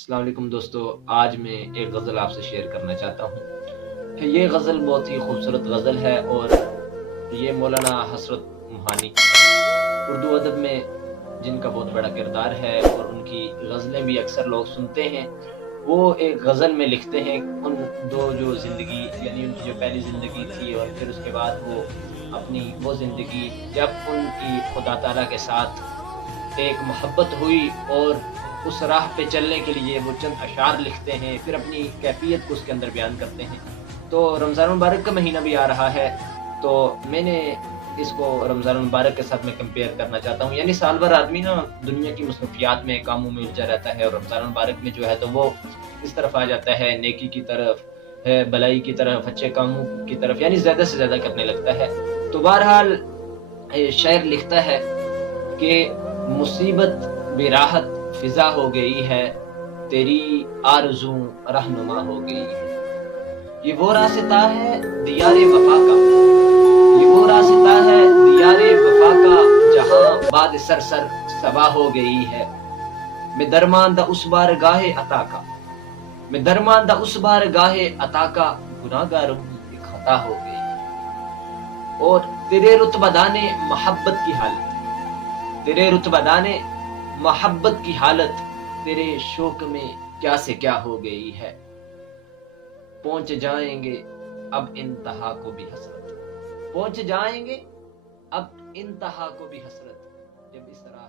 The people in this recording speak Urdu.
السلام علیکم دوستو، آج میں ایک غزل آپ سے شیئر کرنا چاہتا ہوں۔ یہ غزل بہت ہی خوبصورت غزل ہے اور یہ مولانا حسرت موہانی اردو ادب میں جن کا بہت بڑا کردار ہے اور ان کی غزلیں بھی اکثر لوگ سنتے ہیں۔ وہ ایک غزل میں لکھتے ہیں ان دو جو زندگی، یعنی ان کی جو پہلی زندگی تھی اور پھر اس کے بعد وہ اپنی وہ زندگی جب ان کی خدا تعالیٰ کے ساتھ ایک محبت ہوئی اور اس راہ پہ چلنے کے لیے وہ چند اشعار لکھتے ہیں، پھر اپنی کیفیت کو اس کے اندر بیان کرتے ہیں۔ تو رمضان المبارک کا مہینہ بھی آ رہا ہے، تو میں نے اس کو رمضان المبارک کے ساتھ میں کمپیئر کرنا چاہتا ہوں۔ یعنی سال بھر آدمی نا دنیا کی مصروفیات میں، کاموں میں الجھا رہتا ہے، اور رمضان المبارک میں جو ہے تو وہ اس طرف آ جاتا ہے، نیکی کی طرف ہے، بلائی کی طرف، اچھے کاموں کی طرف، یعنی زیادہ سے زیادہ کرنے لگتا ہے۔ تو بہرحال شاعر لکھتا ہے کہ مصیبت بھی راحت فضا ہو گئی ہے، تیری آرزوں رہنما ہو گئی ہے۔ یہ وہ راستہ ہے دیار وفا کا، یہ وہ راستہ ہے دیار وفا کا، جہاں باد سر صبا ہو گئی ہے۔ میں درماندہ اس بار گاہ عطا کا، میں درماندہ اس بار گاہ عطا کا، گناہ گار ہوں ایک خطا ہو گئی ہے۔ اور تیرے رتبہ دانے محبت کی حالت، تیرے رتبہ دانے محبت کی حالت، تیرے شوق میں کیا سے کیا ہو گئی ہے۔ پہنچ جائیں گے اب انتہا کو بھی حسرت، پہنچ جائیں گے اب انتہا کو بھی حسرت، جب اس راہ